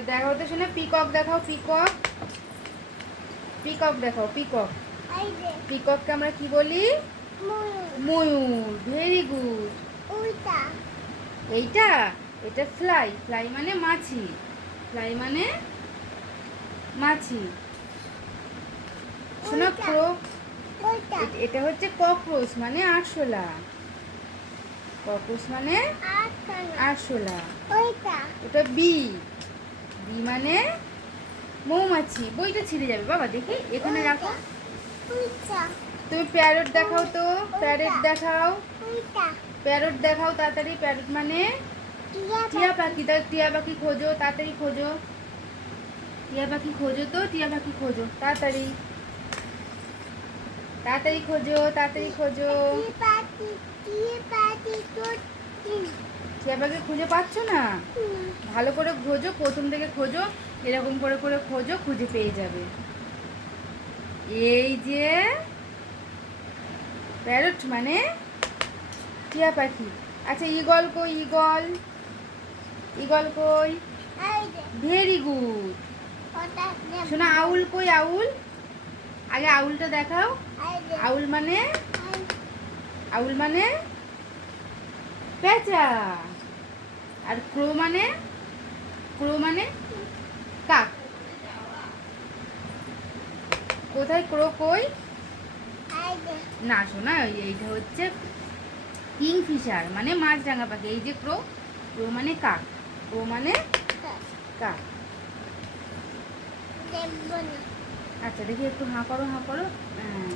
দেখাও তো শোনা, পিকক দেখাও, পিকক, পিকক দেখাও, পিকক। পিকককে আমরা কি বলি? ময়ূর। Very good. এইটা, এটা ফ্লাই। ফ্লাই মানে মাছি। ফ্লাই মানে মাছি। শোনো, ক্রো, এটা হচ্ছে ককরোচ মানে আরশোলা। ককরোচ মানে আরশোলা। ওটা বি। বি মানে মৌমাছি। বইটা ছিঁড়ে যাবে বাবা, দেখি এখানে রাখো। তুমি প্যারট দেখাও তো, প্যারট দেখাও, প্যারট দেখাও তাড়াতাড়ি। প্যারট মানে টিয়া পাখি। তার টিয়া পাখি খোঁজো, তাড়াতাড়ি খোঁজো। টিয়া পাখি খোঁজো তো, টিয়া পাখি খোঁজো তাড়াতাড়ি, তাড়াতাড়ি খোঁজো, তাড়াতাড়ি খোঁজো। টিয়া পাখি খুঁজে পাচ্ছ না? ভালো করে খোঁজো, প্রথম থেকে খোঁজো, এরকম করে করে খোঁজো, খুঁজে পেয়ে যাবে। এই যে প্যারট মানে টিয়া পাখি। আচ্ছা, ঈগল কই? ঈগল, ঈগল কই? Very good. শোনো, আউল কই? আউল, আগে আউলটা দেখাও। আউল মানে, আউল মানে পেঁচা। আর ক্রো মানে, ক্রো মানে কাক। কোথায় ক্রো কই? না শোনা, এইটা হচ্ছে কিংফিশার মানে মাছরাঙা পাখি। এই যে ক্রো, ক্রো মানে কাক, ক্রো মানে কাক। আচ্ছা দেখি, একটু হাঁ করো, হাঁ করো। হ্যাঁ,